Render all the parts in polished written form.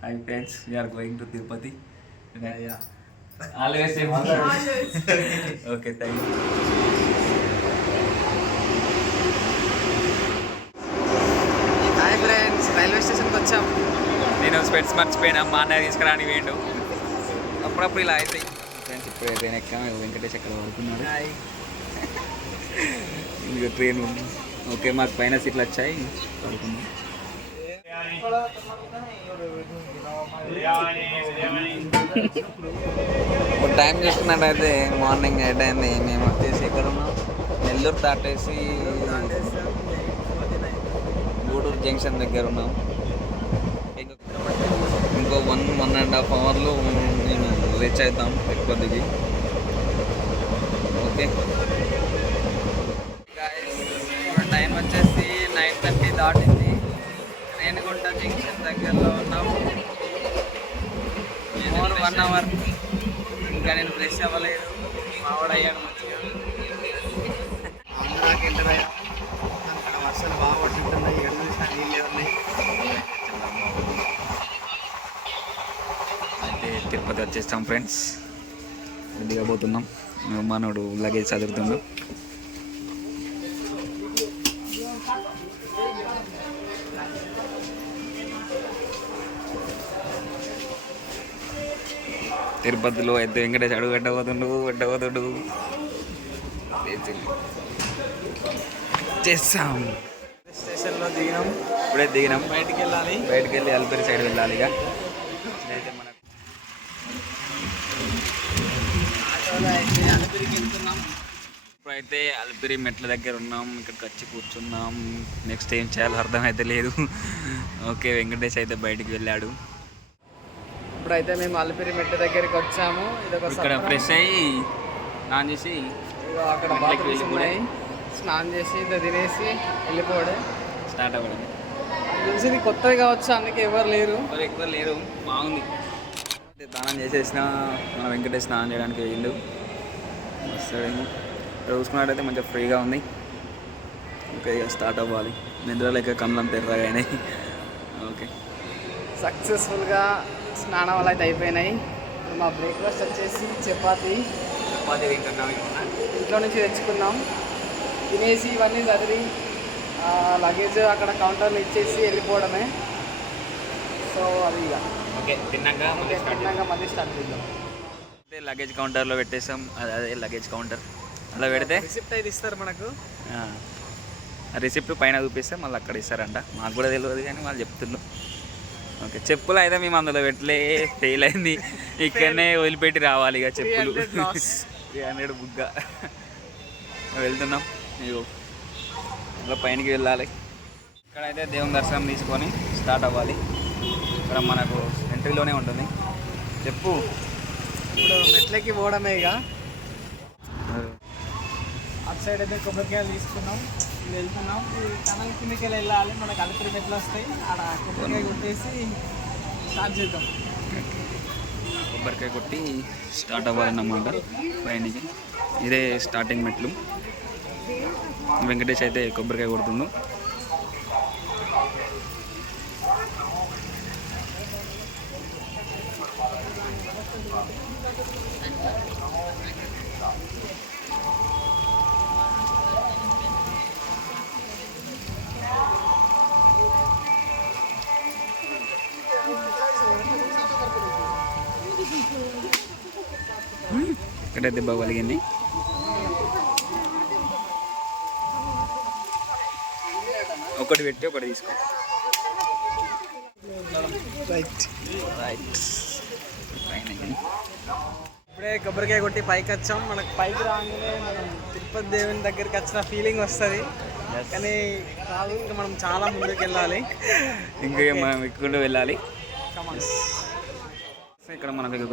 Hi friends, we are going to Tirupati. Yeah. Always same. Always. Okay, thank you. Hi friends, railway స్టేషన్కి వచ్చాం. నేను స్పెట్స్ మర్చిపోయినా మా అన్నయ్య తీసుకురాని వేయండు. అప్పుడప్పుడు ఇలా అవుతాయి ఫ్రెండ్స్. ఇప్పుడు ట్రైన్ ఎక్కాము. వెంకటేష్ ఎక్కడ పడుకున్నాడు. ఇంకా ట్రైన్ ఓకే, మాకు పైన సీట్లు వచ్చాయి, పడుకున్నాం. ఇప్పుడు టైం చూసుకున్నట్టయితే మార్నింగ్ 8 అయింది. మేము వచ్చేసి ఎక్కడ ఉన్నాం, నెల్లూరు దాటేసి గూడూరు జంక్షన్ దగ్గర ఉన్నాం. ఇంకో 1.5 అవర్లో మేము రీచ్ అవుతాం తిరుపతికి. ఓకే, ఇప్పుడు టైం వచ్చేసి 9:30 దాటింది. రేణిగుంట జంక్షన్ దగ్గరలో ఉన్నాం. 1 అవర్ ఇంకా నేను ఫ్రెష్ అవ్వలేదు. మావాడయ్యాను మంచిగా. ఆంధ్రాకి ఎంటర్ అయ్యాం. అక్కడ వర్షాలు బాగా పడుతుంటున్నాయి. ఎక్కడ చూసినా నీళ్ళే ఉన్నాయి. అయితే తిరుపతి వచ్చేస్తాం ఫ్రెండ్స్. దిగబోతున్నాం. మనోడు లగేజ్ చదువుతున్నాం. తిరుపతిలో అయితే వెంకటేష్ అడుగు పెట్టబోతుండు. చేస్తాం. స్టేషన్లో దిగినాం. ఇప్పుడే దిగినాం. బయటికి వెళ్ళాలి. బయటికి వెళ్ళి అల్పిరి సైడ్ వెళ్ళాలి. ఇక అయితే మనకు అలిపిరికి వెళ్తున్నాం. ఇప్పుడైతే అల్పిరి మెట్ల దగ్గర ఉన్నాం. ఇక్కడికి వచ్చి కూర్చున్నాం. నెక్స్ట్ ఏం చేయాలో అర్థమైతే లేదు. ఓకే, వెంకటేష్ అయితే బయటికి వెళ్ళాడు. ఇప్పుడైతే మేము అలిపిరి మెట్టు దగ్గరికి వచ్చాము. ఇక్కడ ఫ్రెష్ అయ్యి స్నానం చేసి అక్కడ మెట్లకి బాత్రూమ్స్ వెళ్ళిపోయి ఉన్నాయి. స్నానం చేసి ఇంత తినేసి వెళ్ళిపోవడం స్టార్ట్ అవ్వడం. తెలిసి ఇది కొత్తది కావచ్చు, అందుకే ఎవరు లేరు. ఎక్కువ లేరు. బాగుంది. స్నానం చేసేసిన మన వెంకటేష్ స్నానం చేయడానికి వెళ్ళిండు. వస్తాడేమో. ఇక్కడ చూసుకున్నట్టయితే మంచిగా ఫ్రీగా ఉంది. ఓకే, ఇక స్టార్ట్ అవ్వాలి. నిద్ర లేక కళ్ళంతా ఎర్రగా అయినాయి. ఓకే, సక్సెస్ఫుల్గా స్నానాలు అయితే అయిపోయినాయి. మా బ్రేక్ఫాస్ట్ వచ్చేసి చపాతి తింటున్నాం. ఇంట్లో నుంచి తెచ్చుకున్నాం. తినేసి ఇవన్నీ చదివి లగేజ్ అక్కడ కౌంటర్లో ఇచ్చేసి వెళ్ళిపోవడమే. సో అది ఇక ఓకే, తిన్నాక మళ్ళీ స్టార్ట్ చేద్దాం. అయితే లగేజ్ కౌంటర్లో పెట్టేసాం. అదే లగేజ్ కౌంటర్. అలా పెడితే రిసిప్ట్ అయితే ఇస్తారు మనకు. రిసిప్ట్ పైన చూపిస్తే మళ్ళీ అక్కడ ఇస్తారంట. మాకు కూడా తెలియదు కానీ వాళ్ళు చెప్తున్నారు. ఓకే, చెప్పులు అయితే మేము అందులో పెట్టలే, ఫెయిల్ అయింది. ఇక్కడనే వదిలిపెట్టి రావాలి. ఇక చెప్పులు 300 బుగ్గ. వెళ్తున్నాం. ఇగో ఇలా పైనకి వెళ్ళాలి. ఇక్కడైతే దేవుని దర్శనం తీసుకొని స్టార్ట్ అవ్వాలి. ఇక్కడ మనకు ఎంట్రీలోనే ఉంటుంది. చెప్పు. ఇప్పుడు మెట్లకి పోవడమే. ఇక అటు సైడ్ అయితే కొబ్బరికాయలు తీసుకున్నాం. వెళ్తున్నాం. ఈ టనల్ కిందకి వెళ్ళాలి. మనకు అలిపిరి మెట్లు వస్తాయి. ఆడ కొబ్బరికాయ కొట్టేసి స్టార్ట్ చేద్దాం. కొబ్బరికాయ కొట్టి స్టార్ట్ అవ్వాలన్నమాట పైనకి. ఇదే స్టార్టింగ్ మెట్లు. వెంకటేష్ అయితే కొబ్బరికాయ కొడుతుండు. ఇక్కడ దెబ్బ కలిగింది. ఒకటి పెట్టి ఒకటి తీసుకో. రైట్. పైన ఇప్పుడే కొబ్బరికాయ కొట్టి పైకి వచ్చాం. మనకు పైకి రాగానే మనం తిరుపతి దేవుని దగ్గరికి వచ్చిన ఫీలింగ్ వస్తుంది. కానీ కాదు, ఇంకా మనం చాలా ముందుకు వెళ్ళాలి. ఇంకా మనం ఎక్కువ వెళ్ళాలి. ఇక్కడ మనకు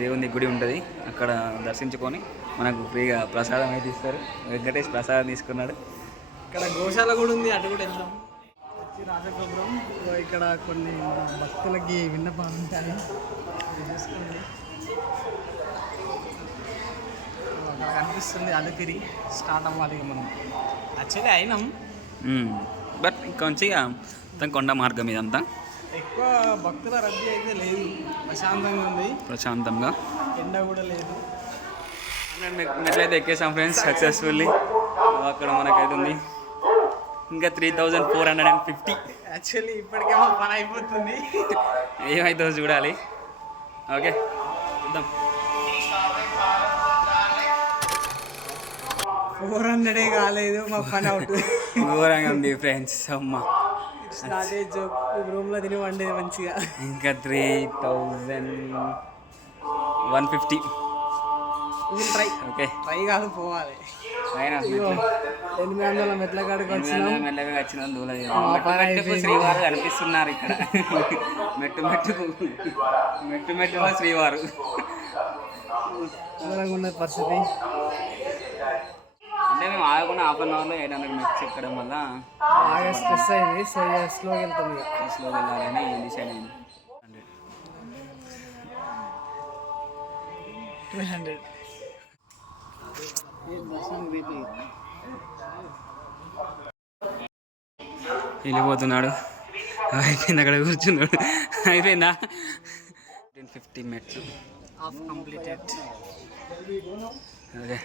దేవుని గుడి ఉంటుంది. అక్కడ దర్శించుకొని మనకు ఫ్రీగా ప్రసాదం అయితే ఇస్తారు. వెంకటేష్ ప్రసాదం తీసుకున్నాడు. ఇక్కడ గోశాల కూడా ఉంది, అటు కూడా వెళ్దాం. రాజగోపురం. ఇక్కడ కొన్ని భక్తులకి విన్నపాలు ఉంటాయి, చూసుకోండి. అక్కడ కనిపిస్తుంది అలిపిరి. స్టార్ట్ అవ్వాలి మనం. యాక్చువల్లీ అయినాం, బట్ కొంచెం కొండ మార్గం ఇదంతా. ఎక్కువ భక్తుల రద్దీ అయితే లేదు, ప్రశాంతంగా ఉంది, ప్రశాంతంగా. ఎండ కూడా లేదు. మెట్లయితే ఎక్కేసాం ఫ్రెండ్స్ సక్సెస్ఫుల్లీ. అక్కడ మనకైతే ఉంది ఇంకా 3450. యాక్చువల్లీ ఇప్పటికేమో పని అయిపోతుంది. ఏమైతుందో చూడాలి. ఓకే చూద్దాం. 400 కాలేదు, మా పని అవుట్. ఘోరంగా ఉంది ఫ్రెండ్స్. అమ్మ స్టార్టేజ్ రూమ్లో తిని వండేది మంచిగా. ఇంకా 3150. ఓకే ట్రై కాదు, పోవాలి. అయినా 800 మెట్ల కాడికి వచ్చినాం. మెల్లగా వచ్చిన శ్రీవారు కనిపిస్తున్నారు ఇక్కడ. మెట్టు మెట్టుకు శ్రీవారు ఉన్న పరిస్థితి. అంటే మేము ఆగకుండా 1/2 అవర్లో 800 మెట్స్ ఎక్కడం వల్ల బాగా స్ట్రెస్ అయింది. సో స్లోగా వెళ్తాం, స్లోగా వెళ్ళాలని డిసైడ్ అయింది. 200 వెళ్ళిపోతున్నాడు. అయిపోయింది, అక్కడ కూర్చున్నాడు. అయిపోయిందా? 50 మెట్స్ half completed. Okay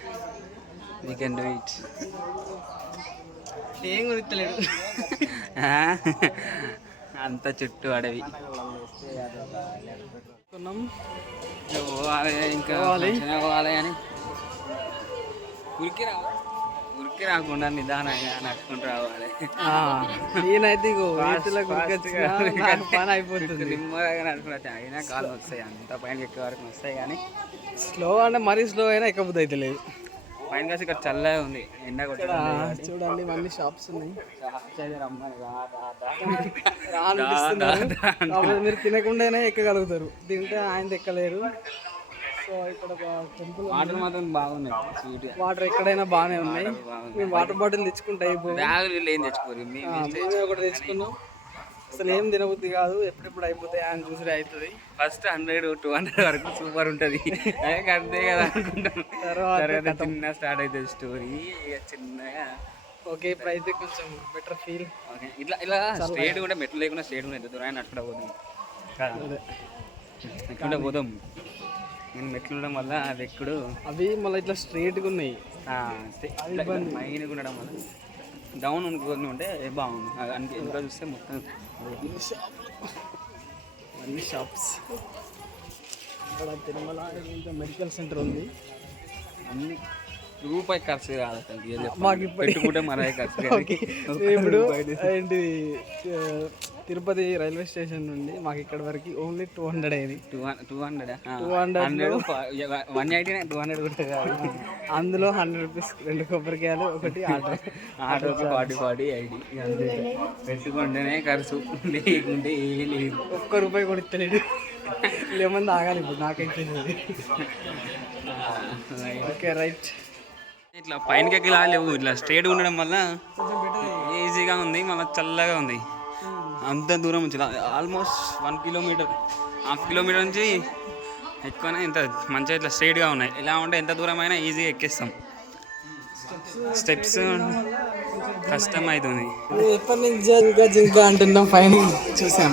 we can do it. ఏం గుర్తులేడు, అంత చుట్టూ అడవి. పోవాలి, ఇంకా పోవాలి అని ఉరికి రాకుండా నిదానంగా నడుచుకుంటూ రావాలి. నేనైతే పని అయిపోతుంది. నిమ్మగా నడుచుకుంటా అయినా కాళ్ళు వస్తాయి, అంత పైన ఎక్కే వరకు వస్తాయి. కానీ స్లో అంటే మరీ స్లో అయినా ఎక్కబుద్ధి అయితే లేదు. పైన కాసి ఇక్కడ చల్లగా ఉంది, ఎండ కొట్టడం. చూడండి ఇవన్నీ షాప్స్ ఉన్నాయి. మీరు తినకుండానే ఎక్కగలుగుతారు, తింటే ఆయన ఎక్కలేరు. సో ఇక్కడ టెంపుల్. వాటర్ మాత్రం బాగున్నాయి, స్వీట్ వాటర్ ఎక్కడైనా బాగానే ఉన్నాయి. మేము వాటర్ బాటిల్ తెచ్చుకుంటే బ్యాగులు ఏం తెచ్చుకోరు, మేము ఒకటి తెచ్చుకున్నాం. అసలు ఏం తినబుద్ధి కాదు, ఎప్పుడెప్పుడు అయిపోతాయి అని చూసి అవుతుంది. ఫస్ట్ 100-200 వరకు సూపర్ ఉంటుంది, అంతే కదా అనుకుంటాం. తర్వాత చిన్న స్టార్ట్ అవుతుంది స్టోరీ చిన్నగా. ఓకే ఇప్పుడు అయితే కొంచెం బెటర్ ఫీల్. ఓకే ఇలా స్ట్రేట్ కూడా మెట్లు లేకుండా స్ట్రేట్ కూడా ఎంత దూరం నడుచుకుంటా పోతాం, నడుచుకుంటా పోతాం. నేను మెట్లు ఉండడం వల్ల అది ఎక్కడు, అవి మళ్ళీ ఇట్లా స్ట్రేట్గా ఉన్నాయి. మైన్గా ఉండడం వల్ల డౌన్ అనుకుని ఉంటే బాగుంది. ఇంకా చూస్తే మొత్తం అన్ని షాప్స్. ఇక్కడ తిరుమల మెడికల్ సెంటర్ ఉంది. అన్ని రూపాయి ఖర్చు కాదు మాకు ఇప్పుడు మన ఖర్చు. ఇప్పుడు ఏంటి తిరుపతి రైల్వే స్టేషన్ నుండి మాకు ఇక్కడ వరకు ఓన్లీ 200 అయింది. 200 అందులో 100 రూపీస్ 2 కొబ్బరికాయలు, ఒకటి ఆటోకి 40 ఐడి అంతే. పెట్టుకుంటేనే ఖర్చు, లేకుంటే ఏ లేదు. ₹1 కూడా ఇస్తలేడు. లేమంది ఆగాలి ఇప్పుడు నాకైతే. Okay right. ఇట్లా పైనకి ఎక్కిలా లేవు, ఇట్లా స్ట్రేట్ ఉండడం వల్ల ఈజీగా ఉంది, మళ్ళీ చల్లగా ఉంది. అంత దూరం నుంచి ఆల్మోస్ట్ 1 కిలోమీటర్, ½ కిలోమీటర్ నుంచి ఎక్కువనే ఇంత మంచిగా ఇట్లా స్ట్రేట్గా ఉన్నాయి. ఇలా ఉంటే ఎంత దూరం అయినా ఈజీగా ఎక్కేస్తాం. స్టెప్స్ కష్టం అవుతుంది. ఎప్పటి నుంచి జింక అంటున్నాం, పైన చూసాం.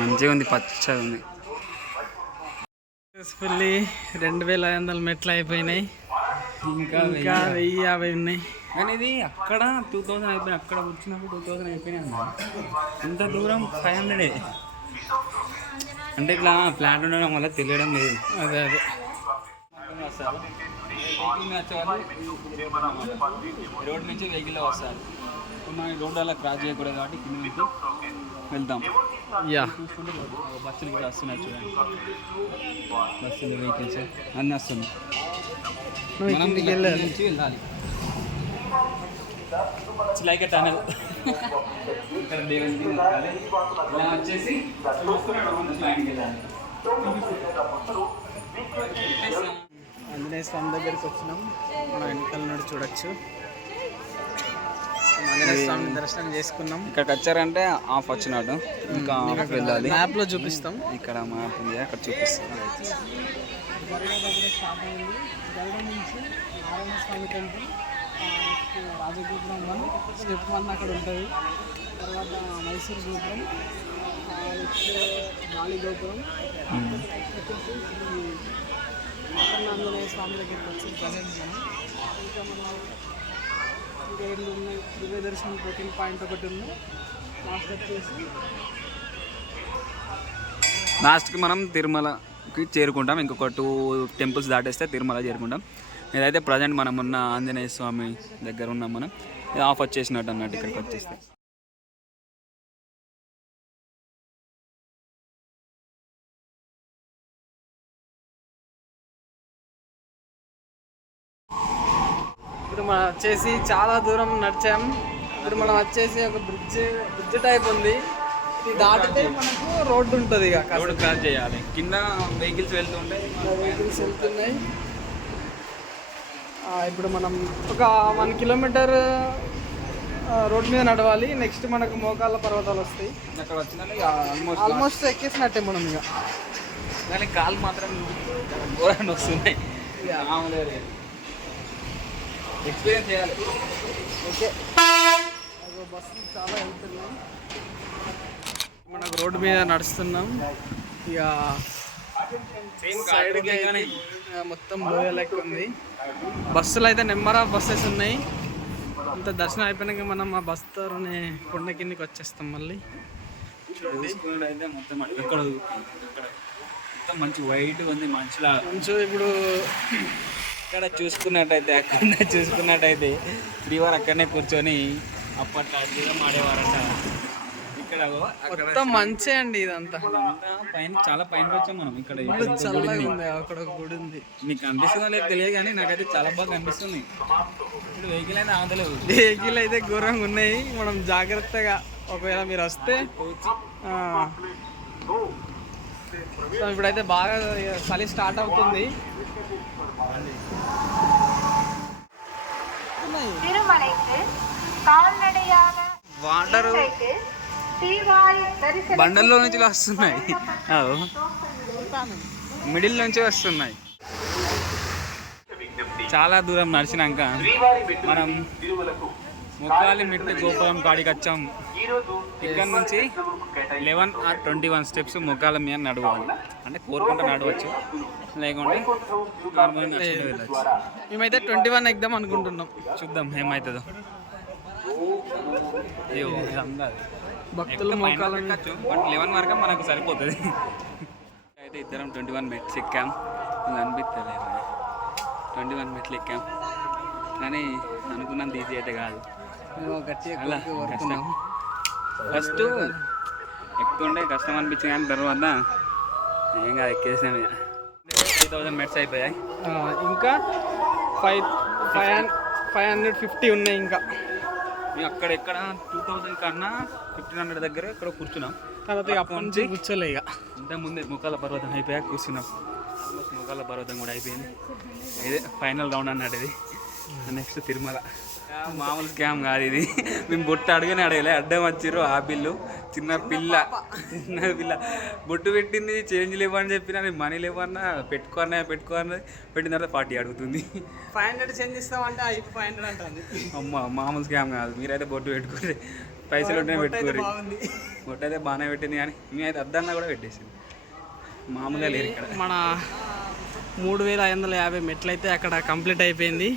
మంచిగా ఉంది, పచ్చగా ఉంది. సక్సెస్ఫుల్లీ 2500 మెట్లు అయిపోయినాయి. ఇంకా 1050 ఉన్నాయి. కానీ ఇది అక్కడ 2000 అయిపోయినాయి, అక్కడ వచ్చినప్పుడు 2000 అయిపోయినాయి అన్న. ఇంత దూరం 500. అంటే ఇట్లా ప్లాట్ ఉండడం వల్ల తెలియడం లేదు. అదే రోడ్ నుంచి వెహికల్లో వస్తారు. మన రోడ్ అలా క్రాస్ చేయకూడదు కాబట్టి కింద నుంచి వెళ్తాం. చూసుకుంటే బస్సులు కూడా వస్తున్నాయి చూడండి, బస్సులు వెహికల్స్ అన్నీ వస్తున్నాయి. మనం నుంచి వెళ్ళాలి. Like a tunnel. ఇక్కడ దేవునికి వెళ్ళాలి, ఇలా వచ్చేసి ఆంజనేయ స్వామి దగ్గరికి వచ్చినాం. మనం వెనకాల నుండి చూడొచ్చు. ఆంజనేయ స్వామి దర్శనం చేసుకున్నాం. ఇక్కడికి వచ్చారంటే ఆఫ్ వచ్చినట్టు, ఇంకా ఆఫ్ వెళ్ళాలి. మ్యాప్లో చూపిస్తాం. ఇక్కడ మ్యాప్ ఉంది, అక్కడ చూపిస్తాం. గరుడ దగ్గర స్టార్ట్ అయింది. గరుడ నుంచి నారాయణ స్వామి టెంపుల్, రాజగోపురం 1 స్టెప్ 1 అక్కడ ఉంటుంది. తర్వాత మైసూర్ గోపురం, నెక్స్ట్ గాలి గోపురం, వచ్చేసి ఆంజనేయ స్వామి దగ్గరికి వచ్చి ప్రజెంట్ మనం ఇంకా ఏళ్ళు ఉన్నాయి. దివ్య దర్శనం ట్రెక్కింగ్ పాయింట్ ఒకటి ఉంది. లాస్ట్ వచ్చేసి లాస్ట్కి మనం తిరుమలకి చేరుకుంటాం. ఇంకొక 2 టెంపుల్స్ దాటేస్తే తిరుమల చేరుకుంటాం. ఇదైతే ప్రజెంట్ మనం ఉన్న ఆంజనేయ స్వామి దగ్గర ఉన్నాం. మనం ఇది ఆఫ్ వచ్చేసినట్టు అన్నట్టు ఇక్కడికి వచ్చేస్తే. ఇప్పుడు మనం వచ్చేసి చాలా దూరం నడిచాం. ఇప్పుడు మనం వచ్చేసి ఒక బ్రిడ్జ్ టైప్ ఉంది. ఇది దాటితే మనకు రోడ్డు ఉంటుంది. ఇక రోడ్డు క్రాస్ చేయాలి. కింద వెహికల్స్ వెళ్తుంటే వెహికల్స్ వెళ్తున్నాయి. ఇప్పుడు మనం ఒక 1 కిలోమీటర్ రోడ్ మీద నడవాలి. నెక్స్ట్ మనకు మోకాళ్ళ పర్వతాలు వస్తాయి. అక్కడ వచ్చిన ఆల్మోస్ట్ ఎక్కేసినట్టే మనం ఇక. కానీ కాలు మాత్రం ఘోరాన్ని వస్తున్నాయి. ఎక్స్పీరియన్స్ చేయాలి. ఓకే, బస్సు చాలా వెళ్తున్నాం. మనకు రోడ్డు మీద నడుస్తున్నాం. ఇక సైడ్కి మొత్తం లోయ లెక్క ఉంది. బస్సులు అయితే నెంబర్ ఆఫ్ బస్సెస్ ఉన్నాయి. అంత దర్శనం అయిపోయినాక మనం ఆ బస్తోనే కొండ కిందకి వచ్చేస్తాం. మళ్ళీ అయితే మొత్తం ఇక్కడ మొత్తం మంచి వైట్ ఉంది. మంచిలా కొంచెం ఇప్పుడు ఇక్కడ చూసుకున్నట్టయితే శ్రీవారు అక్కడనే కూర్చొని అప్పట్లో అద్భుతం ఆడేవారంట. ఇక్కడ మొత్తం మంచి అండి. ఇదంతా పైన చాలా పైన వచ్చాం మనం. ఇక్కడ చల్లగా ఉంది. అక్కడ ఒక గుడి ఉంది. మీకు అనిపిస్తుందో లేదు తెలియదు, కానీ నాకైతే చాలా బాగా అనిపిస్తుంది. ఇప్పుడు వెహికల్ అయితే ఆగలేదు. వెహికల్ అయితే ఘోరంగా ఉన్నాయి. మనం జాగ్రత్తగా ఒకవేళ మీరు వస్తే. ఇప్పుడైతే బాగా చలి స్టార్ట్ అవుతుంది. వాటర్ బండల్లో నుంచి వస్తున్నాయి. మిడిల్ నుంచి వస్తున్నాయి. చాలా దూరం నడిచినాక మనం ముక్కాలి మెట్టు గోపురం కాడికి వచ్చాం. ఇక్కడ నుంచి 11 or 21 స్టెప్స్ ముఖాల మీద నడవాలి. అంటే కోరుకుంటూ నడవచ్చు, లేకుంటే నార్మల్గా నడుచుకుంటూ వెళ్ళచ్చు. మేమైతే 21 ఎగ్దాం అనుకుంటున్నాం. చూద్దాం ఏమవుతుందో. అయ్యో ఇదంతా భక్తులు మోకాలు ఎక్కచ్చు, బట్ 11 వరకు మనకు సరిపోతుంది. అయితే ఇద్దరం 21 మెట్లు ఎక్కాం. ఇది అనిపిస్తలేదు, 21 మెట్లు ఎక్కాం. కానీ అనుకున్నంత ఈజీ అయితే కాదు. అలా కష్టం. ఫస్ట్ ఎక్కుతుండే కష్టం అనిపించింది, కానీ తర్వాత ఏం కాదు ఎక్కేసినాం. 3000 మెట్స్ అయిపోయాయి. ఇంకా 550 ఉన్నాయి. ఇంకా మేము అక్కడెక్కడ 2000 కన్నా 1500 దగ్గర ఇక్కడ కూర్చున్నాం. తర్వాత అప్పటి నుంచి కూర్చోలే. ఇక ఇంతకుముందే ముఖాల పర్వతం అయిపోయాక కూర్చున్నాం. ఆల్మోస్ట్ ముఖాల పర్వతం కూడా అయిపోయింది. ఇదే ఫైనల్ రౌండ్ అన్నాడు. ఇది నెక్స్ట్ తిరుమల. మామూలు స్కామ్ కాదు ఇది. మేము బొట్టు అడగలే, అడ్డం వచ్చిర్రు. ఆ బిల్లు చిన్న పిల్ల బొట్టు పెట్టింది, చేంజ్ లేవని చెప్పినా, నేను మనీ లేవన్నా పెట్టుకున్నా పెట్టిన తర్వాత 40 అడుగుతుంది. 500 చేంజ్ ఇస్తామంటే 500 అంటుంది. అమ్మ మామూలు స్కామ్ కాదు. మీరైతే బొట్టు పెట్టుకోరు, పైసలు ఉంటే పెట్టుకోరు. బొట్టు అయితే బాగానే పెట్టింది, కానీ మేమైతే అద్దన్నా కూడా పెట్టేసింది. మామూలుగా లేదు. ఇక్కడ మన 3550 మెట్లు అయితే అక్కడ కంప్లీట్ అయిపోయింది.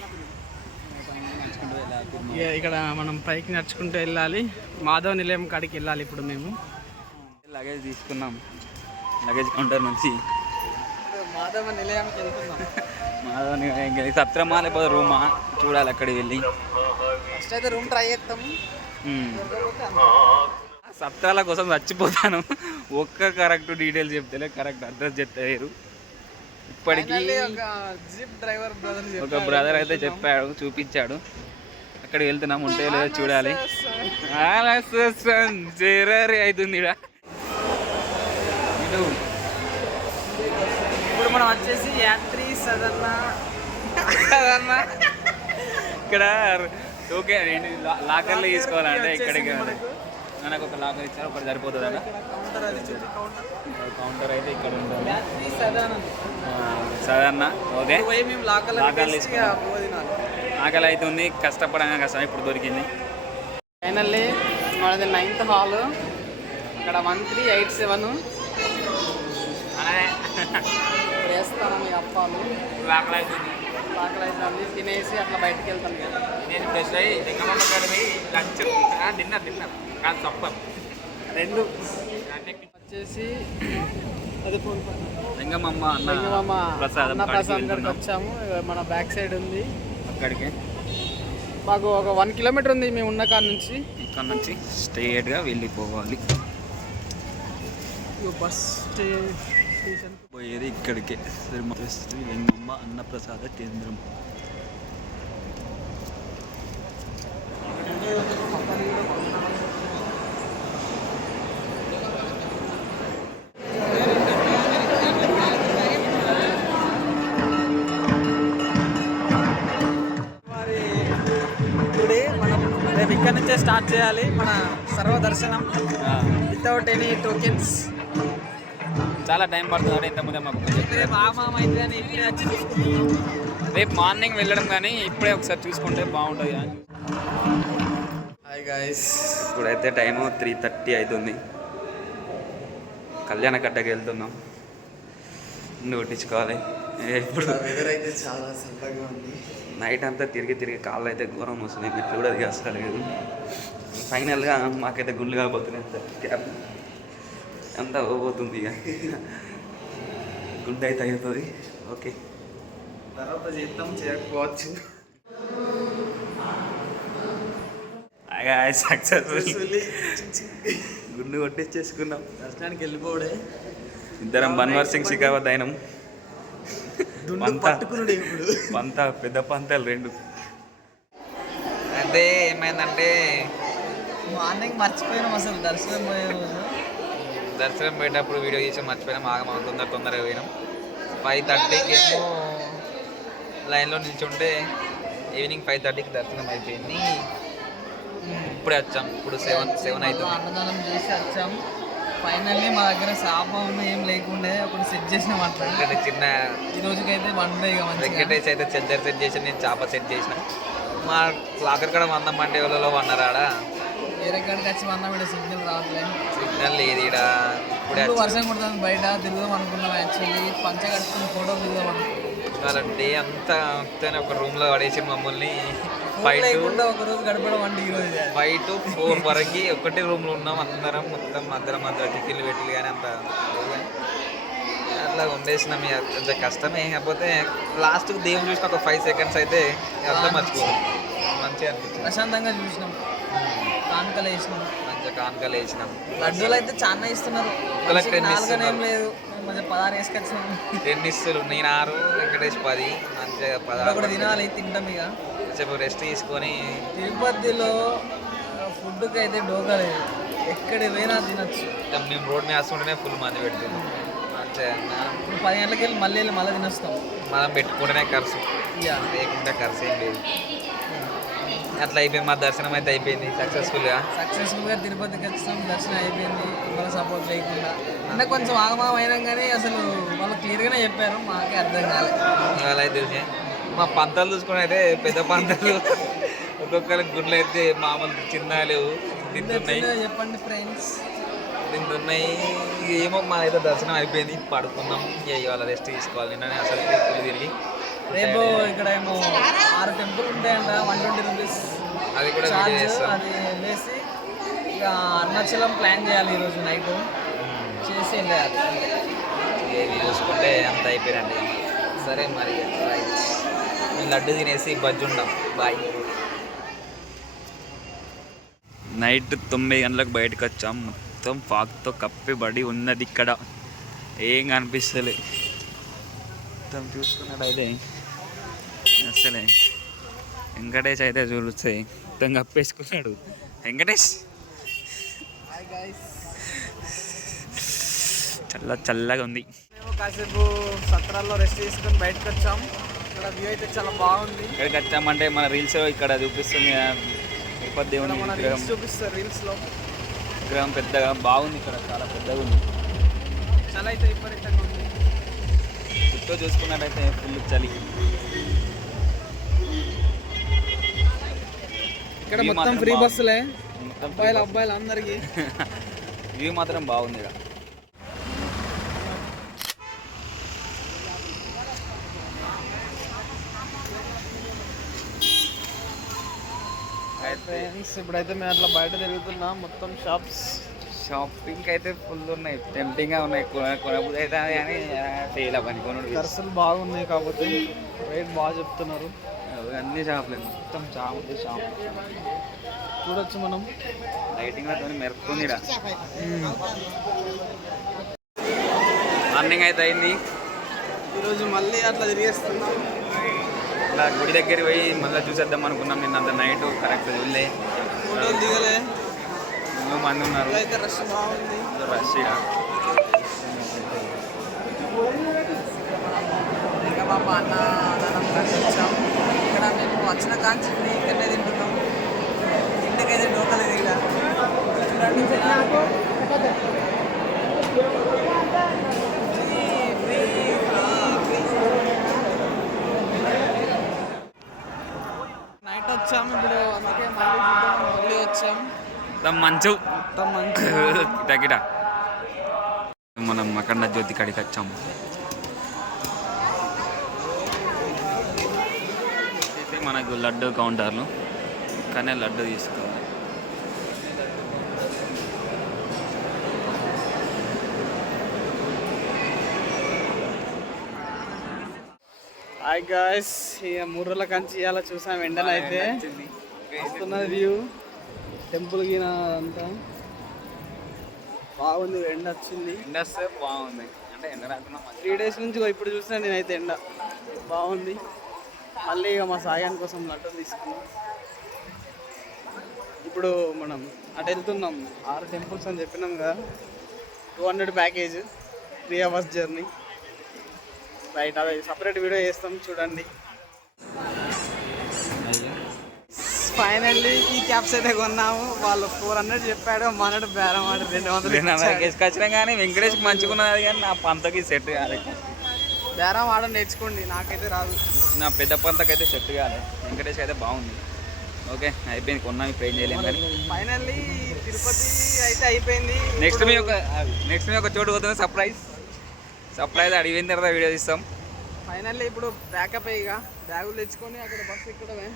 ఇక్కడ మనం పైకి నడుచుకుంటూ వెళ్ళాలి. మాధవ నిలయం కాడికి వెళ్ళాలి. ఇప్పుడు మేము లగేజ్ తీసుకున్నాం. లగేజ్ కౌంటర్ నుంచి మాధవ నిలయానికి వెళ్తున్నాం. మాధవ నిలయం సత్రమా లేకపోతే రూమా చూడాలి. అక్కడికి వెళ్ళి ఫస్ట్ అయితే రూమ్ ట్రై చేస్తాం. సత్రాల కోసం చచ్చిపోతాను. ఒక్క కరెక్ట్ డీటెయిల్స్ చెప్తే, కరెక్ట్ అడ్రస్ చెప్తారు. ఇప్పటికీ ఒక బ్రదర్ అయితే చెప్పాడు, చూపించాడు. అక్కడికి వెళ్తున్నాం. ఉంటే లేదో చూడాలి. అవుతుంది ఇప్పుడు మనం వచ్చేసి యాత్రి సదన్న ఇక్కడ. ఓకే, లాకర్లో తీసుకోవాలంటే ఇక్కడికి నాకు ఒక లాకర్ ఇచ్చారు, ఒకటి సరిపోతుంది అన్న. కౌంటర్ అయితే ఇక్కడ ఉంటుంది. సదన్న. ఓకే, లాకర్లు తీసుకోవాలి. ఆకలి అవుతుంది, కష్టపడంగా కష్టం ఇప్పుడు దొరికింది. ఫైనల్లీ మనది 9th హాల్, ఇక్కడ 1387 వేస్తాను మీ అప్పాలు. ఆకలి అవుతుంది, ఆకలి అవుతుంది, తినేసి అట్లా బయటకు వెళ్తాను కదా. నేను ఫ్రెష్ అయ్యి లింగమ్మ కాడిపోయి లంచ్ డిన్నర్ కాదు తప్ప రెండు వచ్చేసి అది లింగమ్మ అన్న లింగమ్మ ప్రసాదం అన్న కాడికి ప్రసాదం వెళ్తున్నాం. వచ్చాము. మన బ్యాక్ సైడ్ ఉంది, అక్కడికి మాకు ఒక 1 కిలోమీటర్ ఉంది మేము ఉన్న కాడ నుంచి. ఇక్కడ నుంచి స్ట్రైట్గా వెళ్ళిపోవాలి. బస్ స్టేషన్ పోయేది ఇక్కడికి, శ్రీ లింగమ్మ అన్నప్రసాద కేంద్రం. మరి టుడే మనం రేపు ఇక్కడ నుంచే స్టార్ట్ చేయాలి మన సర్వదర్శనం వితౌట్ ఎనీ టోకెన్స్. చాలా టైం పడుతుంది అంటే ఇంతకుముందే మాకు రేపు అయితే అని ఇప్పుడే వచ్చి చూసుకుంటున్నాం. రేపు మార్నింగ్ వెళ్ళడం కానీ ఇప్పుడే ఒకసారి చూసుకుంటే బాగుంటుంది అని. హాయ్ గైస్, ఇప్పుడైతే టైము 3:30 అవుతుంది. కళ్యాణ కట్టకి వెళ్తున్నాం, ఇందు కొట్టించుకోవాలి. ఇప్పుడు వెదర్ అయితే చాలా చల్లగా ఉంది. నైట్ అంతా తిరిగి కాళ్ళు అయితే ఘోరం వస్తుంది, మెట్లు కూడా దిగేస్తలేదు. ఫైనల్గా మాకైతే గుళ్ళు కాబోతున్నాయి. క్యాబ్ అంతా పోతుంది, ఇక గుడ్ అయితే అవుతుంది. ఓకే, తర్వాత చేద్దాం, చేయకపోవచ్చు. సక్సెస్ఫుల్ గుండు కొట్టించేసుకున్నాం. దర్శనానికి వెళ్ళిపోవడే, ఇద్దరం బన్వర్ సింగ్ షికావత్ అయినాం. పట్టుకున్నాడు ఇప్పుడు పంత పెద్ద పంతాలు రెండు. అంటే ఏమైందంటే మార్నింగ్ మర్చిపోయినాం అసలు దర్శనం పోయే రోజు. దర్శనం పోయేటప్పుడు వీడియో చేసి మర్చిపోయినాం. ఆగమా తొందరగా పోయినాం. 5:30కి ఏమో లైన్లో నిల్చుంటే ఈవినింగ్ 5:30కి దర్శనం అయిపోయింది. ఇప్పుడే వచ్చాం, ఇప్పుడు 7 అవుతుంది. అన్నదానం చేసి వచ్చాం. ఫైనల్లీ మా దగ్గర శాపం ఏం లేకుండే ఒకటి సెట్ చేసినాం. అట్లా చిన్న ఈ రోజుకైతే వండే వెంకటేష్ అయితే చెద్దర్ సెట్ చేసి నేను చేప సెట్ చేసిన. మా లాకర్ కూడా 100 మంది ఎవరిలో వన్నారాడా. వేరే కాడికి వచ్చి వన్నా కూడా సిగ్నల్ రావట్లేదు. సిగ్నల్ లేదు ఇక్కడ. ఇప్పుడే వర్షం కుడుతుంది, బయట తిరుగుదాం అనుకున్నాం. యాక్చువల్లీ పంచ కట్టుకుని ఫోటో దిగుదాం అనుకున్నాం. ఇవాళ డే అంతా ఒక రూమ్లో పడేసి మమ్మల్ని ఒక రోజు గడపడం అంటే ఈ రోజు 5 to 4 వరకు ఒకటి రూమ్లో ఉన్నాం అందరం. మొత్తం మధ్య టిఫిన్లు పెట్టి కానీ అంత అట్లా ఉండేసినాం. కొంచెం కష్టమే, కాకపోతే లాస్ట్కి దేవుని చూసిన ఒక 5 seconds అయితే అంతా మర్చిపోతాం. మంచిగా అనిపించింది, ప్రశాంతంగా చూసినాం. కానుకలు వేసినాం, మంచిగా కానుకలు వేసినాం. లడ్డూలు అయితే చాలా ఇస్తున్నారు. ఒకళ్ళకి 10 ఏం లేదు, మంచిగా 16 వేసుకొచ్చినాం. 10 ఇస్తులు, నేను 6, వెంకటేష్ 10. మంచిగా 16 కూడా తినాలి, తింటాం. ఇక కొంచెం రెస్ట్ తీసుకొని తిరుపతిలో ఫుడ్కి అయితే డోకా లేదు, ఎక్కడ పోయినా తినచ్చు. మేము రోడ్ మీద వేస్తుంటేనే ఫుల్ మంది పెడుతుంది. మంచిగా ఇప్పుడు 10 గంటలకు వెళ్ళి మళ్ళీ తినొస్తాం. మనం పెట్టుకుంటేనే ఖర్చు, లేకుండా ఖర్చు ఏం లేదు. అట్లా అయిపోయింది, మా దర్శనం అయితే అయిపోయింది సక్సెస్ఫుల్గా తిరుపతికి వచ్చాం. దర్శనం అయిపోయింది, ఎవరు సపోర్ట్ లేకుండా. అంటే కొంచెం ఆగమాగం అయినాం కానీ అసలు వాళ్ళు క్లియర్గానే చెప్పారు, మాకే అర్థం కాలేదు. అలా అయితే తెలిసి మా పంతాలు చూసుకుని అయితే పెద్ద పంతాలు ఒక్కొక్కరికి గుడ్లు అయితే మామూలు చిన్న లేవు, తింటున్నాయి. చెప్పండి ఫ్రెండ్స్, తింటున్నాయి. ఏమో మా అయితే దర్శనం అయిపోయింది, పడుకున్నాం. ఇవాళ రెస్ట్ తీసుకోవాలి. నిన్న అసలు ఫుల్ తిరిగి. రేపు ఇక్కడ ఏమో 6 టెంపుల్ ఉంటాయంట, 120 రూపీస్ అది కూడా అది వెళ్ళేసి ఇక అరుణాచలం ప్లాన్ చేయాలి ఈరోజు నైట్ చేసి వెళ్ళాలి. ఏవి చూసుకుంటే అంత అయిపోయినట్టు. సరే మరి రైట్, మేము లడ్డు తినేసి బజ్జుంటాం. బాయ్. నైట్ 9 గంటలకు బయటకు వచ్చాం. మొత్తం ఫాగ్తో కప్పిబడి ఉన్నది, ఇక్కడ ఏం కనిపిస్తలే. మొత్తం చూసుకున్నట్టయితే అసలే వెంకటేష్ అయితే చూస్తే మొత్తం కప్పేసుకున్నాడు. వెంకటేష్ చల్లగా ఉంది. మేము కాసేపు సత్రాల్లో రెస్ట్ తీసుకొని బయటకు వచ్చాం. ఇక్కడ వ్యూ అయితే చాలా బాగుంది. ఇక్కడికి వచ్చామంటే మన రీల్స్ ఇక్కడ చూపిస్తుంది తిరుపతి దేవుని విగ్రహం, చూపిస్తారు రీల్స్లో. విగ్రహం పెద్దగా బాగుంది, ఇక్కడ చాలా పెద్దగా ఉంది. చాలా అయితే విపరీతంగా ఉంది. చుట్టూ చూసుకున్నట్టయితే ఫుల్ చలి. ఇక్కడ View మొత్తం మాత్రం ఫ్రీ బాగుంది. బస్సులే, మొత్తం అబ్బాయిలు అందరికి. వ్యూ మాత్రం బాగుంది ఇక్కడ. ఫ్రెండ్స్ ఇప్పుడైతే మేము అట్లా బయట తిరుగుతున్నాం, మొత్తం షాపింగ్ అయితే ఫుల్ ఉన్నాయి, టెంప్టింగ్గా ఉన్నాయి. కొనబుద్ధి అయితే కానీ ఫెయిల్ అవ్వని కొనుడు. ఖర్చులు బాగున్నాయి కాబట్టి రేట్ బాగా చెప్తున్నారు. అన్ని షాపులే, మొత్తం షాపు షాప్. చూడొచ్చు మనం. లైటింగ్ అయితే మెరుపుతుంది ఇక్కడ. మార్నింగ్ అయితే అయింది. ఈరోజు మళ్ళీ అట్లా తిరిగేస్తున్నాం. ఇట్లా గుడి దగ్గరికి పోయి మళ్ళీ చూసేద్దాం అనుకున్నాం. నిన్న అంత నైట్ కరెక్ట్ చూడలే, ఫోటోలు దిగలే. ఎన్నో మంది ఉన్నారు, అయితే రష్ బాగుంది. రష్ ఇక్కడ. ఇంకా బాబా అన్నదానం కానీ వచ్చాం. ఇక్కడ మేము వచ్చిన కాంచి ఇక్కడనే తింటున్నాం. ఇంటికైతే డోకలేదు ఇక్కడ. చూడండి జనాలు. నైట్ వచ్చాం, ఇప్పుడు అందుకే మళ్ళీ వచ్చాం. మంచు మొత్తం మంచి కిటకిట. మనం అక్కడ జ్యోతి కాడికి వచ్చాము. అయితే మనకు లడ్డు కౌంటర్లు, కానీ లడ్డు తీసుకోవాలి. హాయ్ గాయ్స్, ఇక 3 రోజుల కంచి ఇవాళ చూసాం ఎండలు. అయితే వస్తున్నది వ్యూ, టెంపుల్ గిన అంతా బాగుంది. ఎండ వచ్చింది, ఇండస్ట్రీ బాగుంది. అంటే ఎండ రాకుండా 3 days నుంచి ఇప్పుడు చూసినా నేనైతే ఎండ బాగుంది. మళ్ళీ ఇక మా సాయాన్ కోసం లడ్డు తీసుకున్నాం. ఇప్పుడు మనం అటు వెళ్తున్నాం. 6 టెంపుల్స్ అని చెప్పినాం కదా, 200 ప్యాకేజ్, 3 hours జర్నీ. రైట్, అదే సపరేట్ వీడియో చేస్తాం, చూడండి. ఫైనల్లీ ఈ క్యాప్స్ అయితే కొన్నాము. వాళ్ళు 400 చెప్పాడు, మనడు బేరం ఆడు 200 వచ్చినా కానీ వెంకటేష్కి మంచుకున్నది, కానీ నా పంతకి సెట్ కాదు. బేరం ఆడ నేర్చుకోండి, నాకైతే రాదు. నా పెద్ద పంతకైతే సెట్ కాదు. వెంకటేష్ అయితే బాగుంది. ఓకే, అయిపోయింది, కొన్నాం. ఇప్పుడు ఏం చేయలేము. కానీ ఫైనల్లీ తిరుపతి అయితే అయిపోయింది. నెక్స్ట్ మీ ఒక చోటు పోతుంది, సర్ప్రైజ్ అడిగిన తర్వాత వీడియో తీస్తాం. ఫైనల్లీ ఇప్పుడు బ్యాకప్ ఇక బ్యాగులు తెచ్చుకొని అక్కడ బస్సు ఎక్కడమే.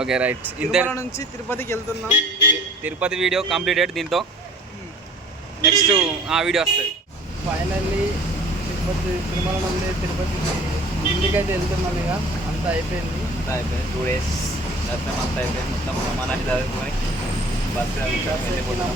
ఓకే రైట్, తిరుమల నుంచి తిరుపతికి వెళ్తున్నాం. Tirupati video completed. దీంతో నెక్స్ట్ ఆ వీడియో వస్తుంది. ఫైనల్లీ తిరుమల నుండి తిరుపతికి ఇంటికైతే వెళ్తున్నాం. ఇక అంతా అయిపోయింది. 2 days దర్శనం అంతా అయిపోయింది. మొత్తం సమానాన్ని చదువుకొని బస్సు వెళ్ళిపోతున్నాం.